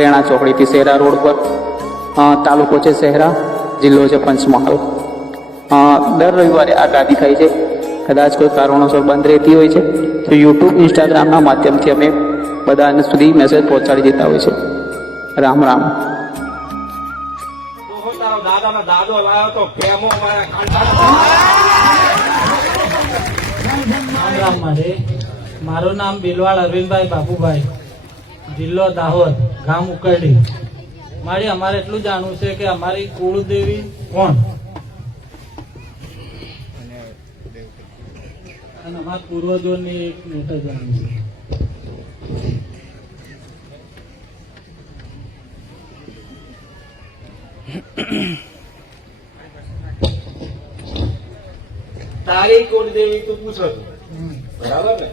Rena ચોકડીથી Shehera road પર તાલુકો છે શહેરા જિલ્લો છે પંચમહાલ. દર રવિવારે આ ગાદી થાય છે. કદાચ કોઈ કારણોસર બંધ રહેતી હોય છે તો યુટ્યુબ ઇન્સ્ટાગ્રામના માધ્યમથી અમે બધાને સુધી મેસેજ પહોંચાડી દેતા હોય છે. રામ રામ. દાદાનો દાદો લાવ્યો તો પ્રેમો રામ રામ મારે. મારું નામ બિલવાડ અરવિંદભાઈ બાપુભાઈ. જિલ્લો દાહોદ. ગામ ઉકરડી મારી અમારે એટલું જાણવું છે કે અમારી કુળદેવી કોણ? અને અમારા પૂર્વજોની એક નોટ જાણવી છે. તારી કુળદેવી તું પૂછો છો. બરાબર ને?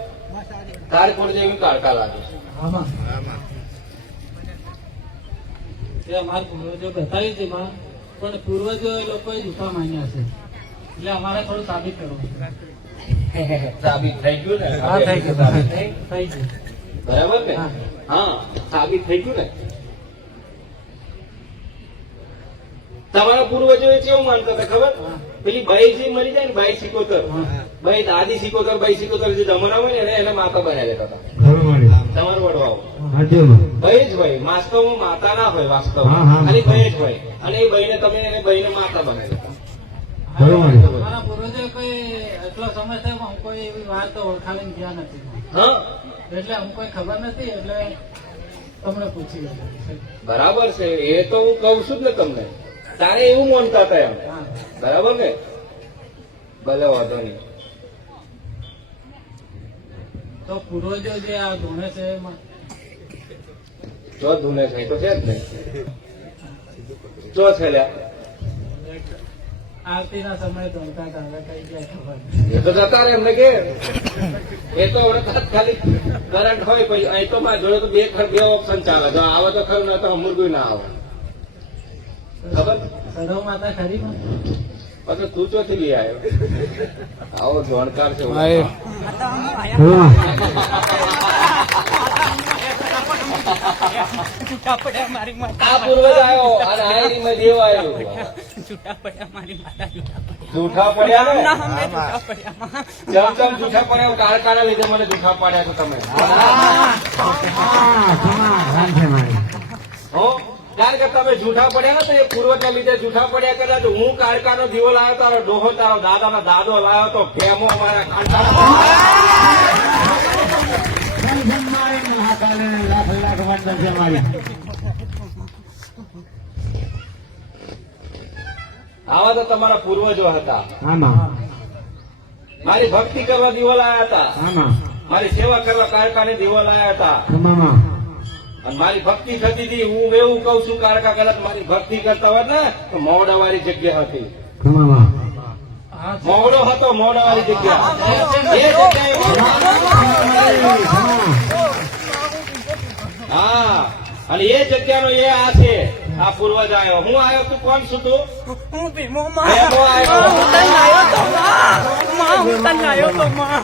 તારી કુળદેવી કાળકા લાગે છે. આમાં એ અમારા પૂર્વજો બતાવ્યું છે માં પણ પૂર્વજો એ લોકોએ જૂઠા માન્યા છે. એટલે અમારે થોડું સાબિત કરવું સાબિત થઈ ગયું ને? હા થઈ ગયું. સાબિત થઈ ગયું. બરાબર ને? હા. હા સાબિત થઈ ગયું ને? તમારા પૂર્વજો એ કેવું માનતા હતા ખબર. પેલી બાઈ જે મરી જાય ને બાઈ સિકોતર. બાઈ દાદી સિકોતર બાઈ સિકોતર જે જમાના હોય ને એને એને માતા બનાવી દેતા હતા. તમારું વડવાઓ. ભાઈ જ ભાઈ વાસ્તવમાં માતા ના હોય હા, હા. ખાલી ભાઈ જ હોય અને એ ભાઈને તમે એને ભાઈને માતા બનાવી દેતા પૂર્વજો કોઈ એટલો સમય થયો હું કોઈ એવી વાત તો ઓળખાવીને ગયા નથી. એટલે હું કોઈ ખબર નથી એટલે તમને પૂછી બરાબર છે. એ તો હું કઉ છું જ ને તમને. તારે એવું માનતા હતા એમ. હા. બરાબર ને? ભલે વાંધો નહીં. તો પૂર્વજો જે આ ધોણે છે એમાં જો ધૂને તો છે જ ને. જો છે આરતીના સમયે ધોતા હતા કઈ જાય ખબર. નહીં. એ તો જતા રહે એમને કે. એ તો હવે તાત્કાલિક કરંટ હોય પછી અહીં તો મારા જોડે તો બે બે ઓપ્શન ચાલે. જો આવે તો ખરું ના તો અમૃત ના આવે. ખબર? સદવ માતા ખરી માં? પછી તું ચોથી લઈ આવ્યો. આવો જોણકાર છે. આ પૂર્વજ આવ્યો અને આયરીમાં દેવ આવ્યો. જૂઠા પડ્યા ને? જૂઠા લીધે મને જૂઠા પાડ્યા છો તમે. હો? કારણ કે તમે જૂઠા પડ્યા ને તો એ પૂર્વજને લીધે જૂઠા પડ્યા કર્યા તો હું કાળકાનો દીવો લાવ્યો તારો ડોહો તારો દાદાનો દાદો લાવ્યો તો પ્રેમો અમારા કાંઠા આવા તો તમારા પૂર્વજો હતા. મારી ભક્તિ કરવા દીવો લાયા હતા. મારી સેવા કરવા કારકાને દીવો લાયા હતા. અને મારી ભક્તિ થતી હતી હું એવું કઉ છું કારકા કદાચ મારી ભક્તિ કરતા હોય ને તો મોવડા વાળી જગ્યા હતી. હા મોવડો હતો મોવડા વાળી જગ્યા એ જગ્યાએ હા. અને એ જગ્યાનો એ આ છે. આ પૂર્વજ આવ્યો હું આવ્યો તું કોણ છું તું? હું ભીમો માં. હું તને માં. માં હું તને માં.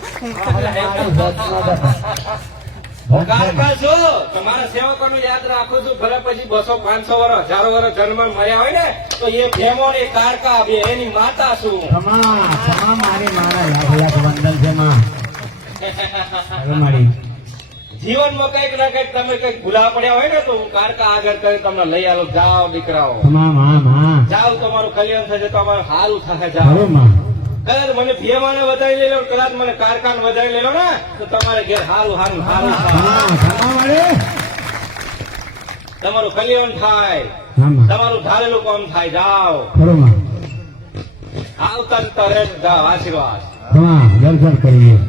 તમારા સેવકોને યાદ રાખો છું. ભલે પછી બસો પાંચસો વર્ષ હજારો વર્ષ જન્મ મળ્યા હોય ને તો એ ભેમો ને કારકા બે એની માતા છું જીવનમાં કંઈક ના કંઈક તમે કંઈક ભૂલા પડ્યા હોય ને તો હું કારકા આગળ કરી તમને લઈ આવો જાઓ દીકરાઓ. જાઓ તમારું કલ્યાણ થશે તમારું સારું થશે જાઓ. કદાચ મને ભેવાને વધારી લેલો કદાચ મને કારખાને વધારી લેલો ને તો તમારે ઘેર સારું સારું સારું તમારું કલ્યાણ થાય. તમારું ધારેલું કામ થાય જાઓ. આવતા તરે આશીર્વાદ. દર્શન કરીએ.